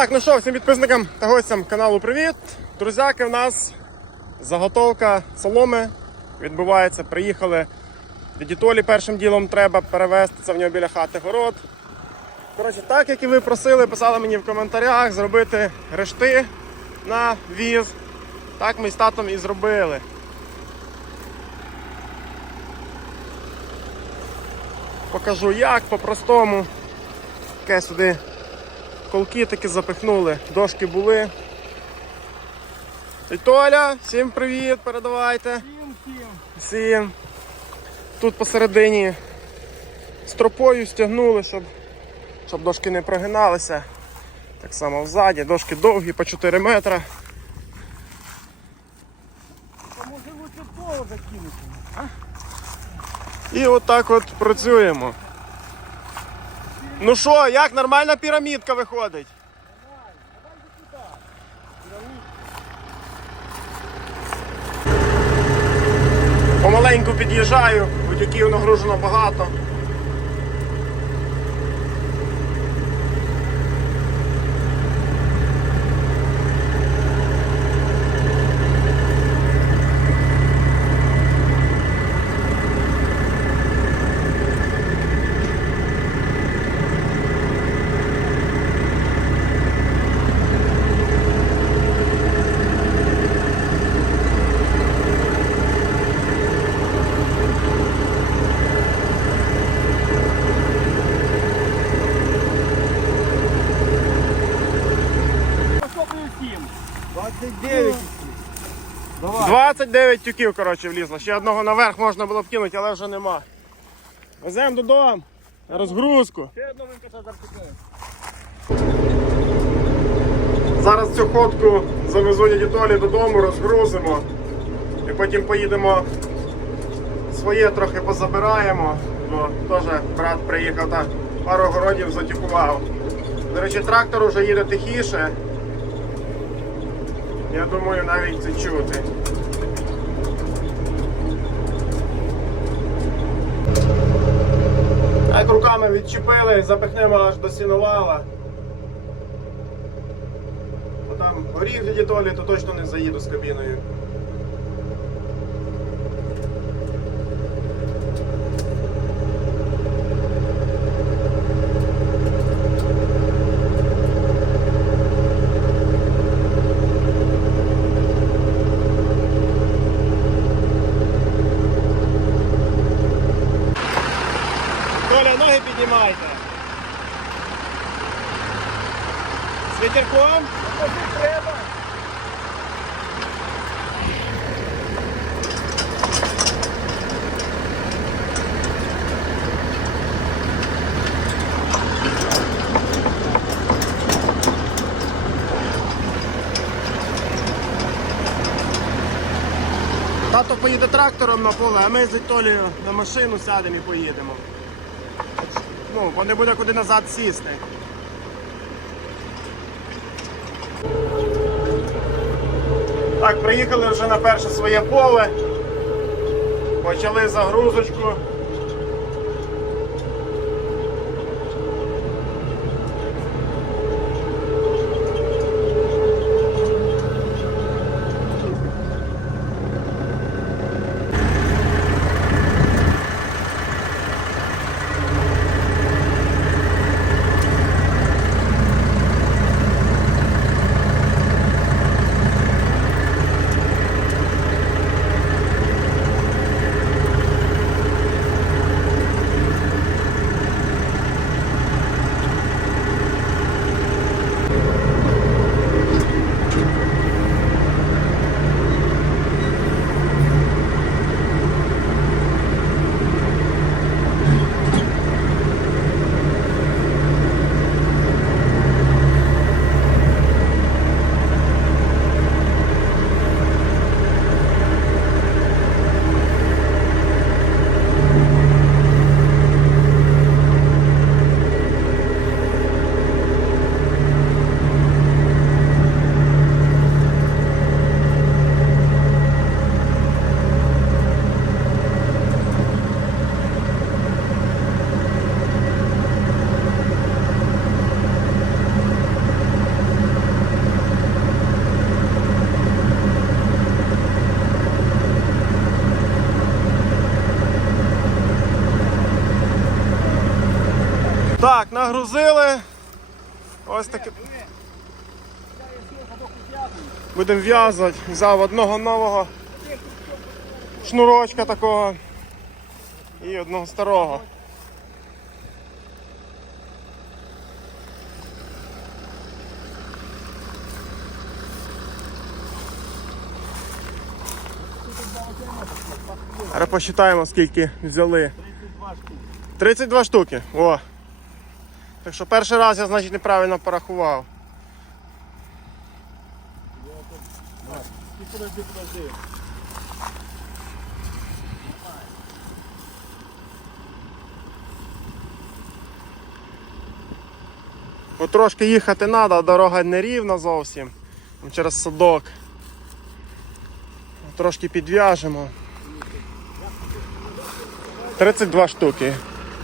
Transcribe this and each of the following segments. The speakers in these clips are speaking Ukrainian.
Так, ну що, всім підписникам та гостям каналу привіт. Друзяки, в нас заготовка соломи відбувається. Приїхали від Толі першим ділом треба перевезти це в нього біля хати город. Коротше, так як і ви просили, писали мені в коментарях зробити решти на віз. Так ми з татом і зробили. Покажу як, по-простому. Таке сюди колки таки запихнули, дошки були. І Толя, всім привіт, передавайте. Всім, всім. Всім. Тут посередині стропою стягнули, щоб, щоб дошки не прогиналися. Так само взаді, дошки довгі по 4 метри. Може лучше того закинути? І отак от працюємо. Ну що, як нормальна пірамідка виходить? Помаленьку під'їжджаю, будь-яків нагружено багато. 9 тюків коротше, влізло. Ще одного наверх можна було б кинути, але вже нема. Веземо додому. Розгрузку. Зараз цю ходку завезу дітолі додому, розгрузимо. І потім поїдемо своє трохи позабираємо. Бо теж брат приїхав та пару городів затікував. До речі, трактор уже їде тихіше. Я думаю, навіть це чути. Руками відчепили, запихнемо аж до сіновала. Бо там горіх для дітолі, то точно не заїду з кабіною. Вітерком? Треба. Тато поїде трактором на поле, а ми з Толею на машину сядемо і поїдемо. Ну, бо буде куди назад сісти. Так, приїхали вже на перше своє поле. Почали загрузочку. Нагрузили. Ось таке. Будемо в'язувати. Взяв одного нового шнурочка такого і одного старого. Зараз посчитаємо, скільки взяли. 32 штуки. 32 штуки. О. Так що перший раз я, значить, неправильно порахував. Подожди, подожди. От трошки їхати треба, дорога не рівна зовсім. Через садок. Трошки підв'яжемо. 32 штуки.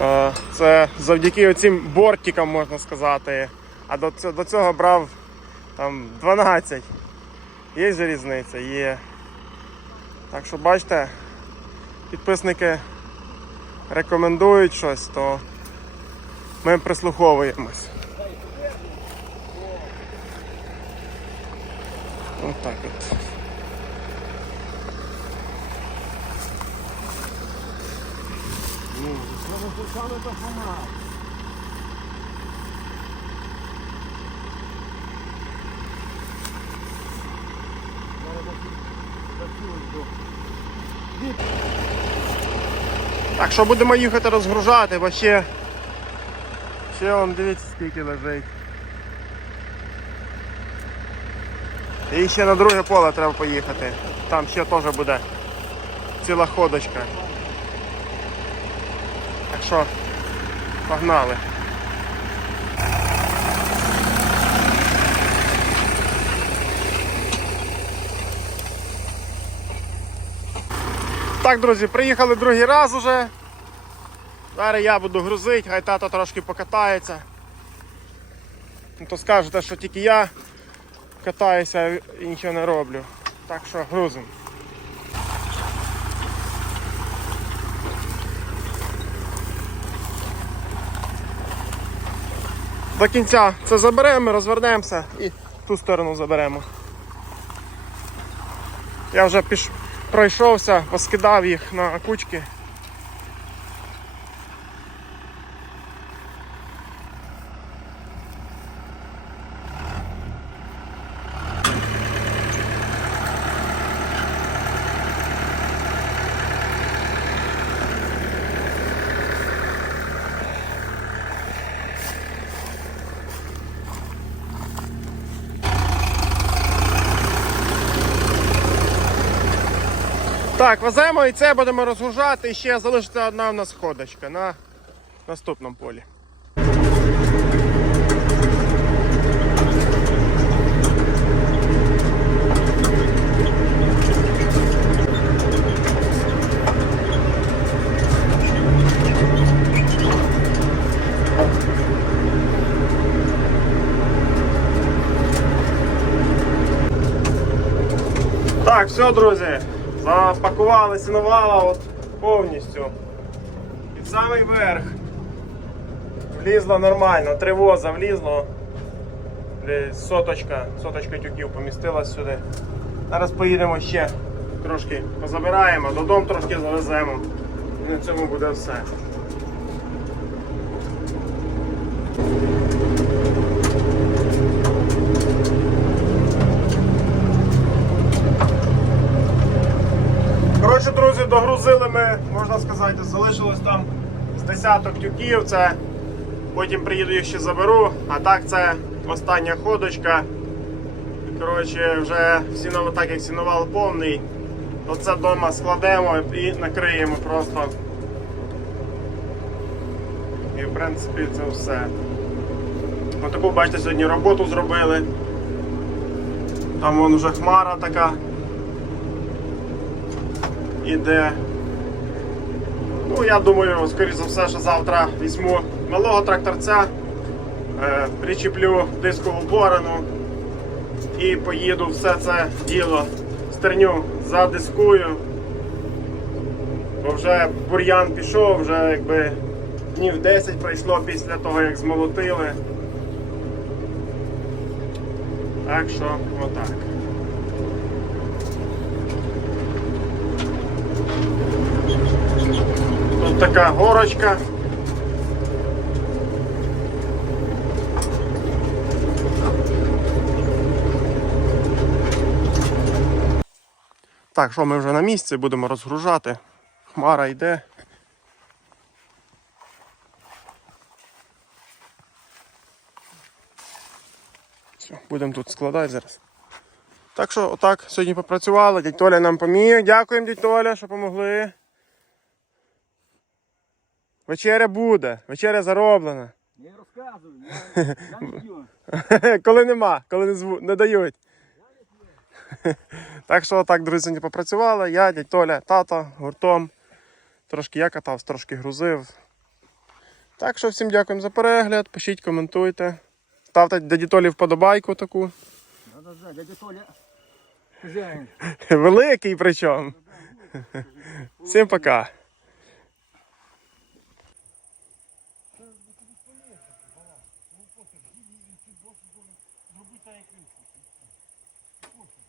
Е, Це завдяки оцим бортикам можна сказати. А до цього, брав там 12. Є же різниця? Є. Так що бачите, підписники рекомендують щось, то ми прислуховуємось. Ось так от. Треба саме допомагати. Так що будемо їхати розгружати, бо ще. Ще он дивіться скільки лежить. І ще на друге поле треба поїхати. Там ще теж буде ціла ходочка. Так що, погнали. Так, друзі, приїхали другий раз уже. Зараз я буду грузити, хай тато трошки покатається. Ну, То скажете, що тільки я катаюся і нічого не роблю. Так що грузимо. До кінця це заберемо, розвернемося і ту сторону заберемо. Я вже піш... пройшовся, поскидав їх на кучки. Так, веземо і це будемо розгружати. І ще залишиться одна в нас ходочка на наступному полі. Так, все, друзі, запакували сіновала от повністю. Під самий верх. Влізло нормально, три воза влізло. Соточка, соточка тюків помістилась сюди. Зараз поїдемо ще трошки позабираємо, додому трошки завеземо. І на цьому буде все. Друзі, догрузили ми, можна сказати, залишилось там з десяток тюків. Це потім приїду їх ще заберу. А так це остання ходочка. Коротше, вже сіно, так як сіновал повний, то це вдома складемо і накриємо просто. І в принципі це все. Отаку, бачите, сьогодні роботу зробили. Там вон вже хмара така іде. Ну, я думаю, скоріш за все, що завтра візьму малого тракторця, е, причеплю дискову борону і поїду все це діло стерню задискую. Бо вже бур'ян пішов, вже якби Днів 10 пройшло після того, як змолотили. Так що, отак. Тут така горочка. Так, що ми вже на місці, будемо розгружати. Хмара йде. Будемо тут складати зараз. Так що отак сьогодні попрацювали. Дядь Толя нам поміг. Дякуємо, дядь Толя, що помогли. Вечеря буде, вечеря зароблена. Не розказуй, я, я не п'ю. коли нема, коли не, зву, не дають. так що так, друзі, сьогодні попрацювали. Я, дядь Толя, тато, гуртом. Трошки я катав, трошки грузив. Так що всім дякуємо за перегляд. Пишіть, коментуйте. Ставте дяді Толі вподобайку таку. Да-да-да, дядя Толя. Хазяїн. Великий причому. Всім пока. Зроби так, як він хоче.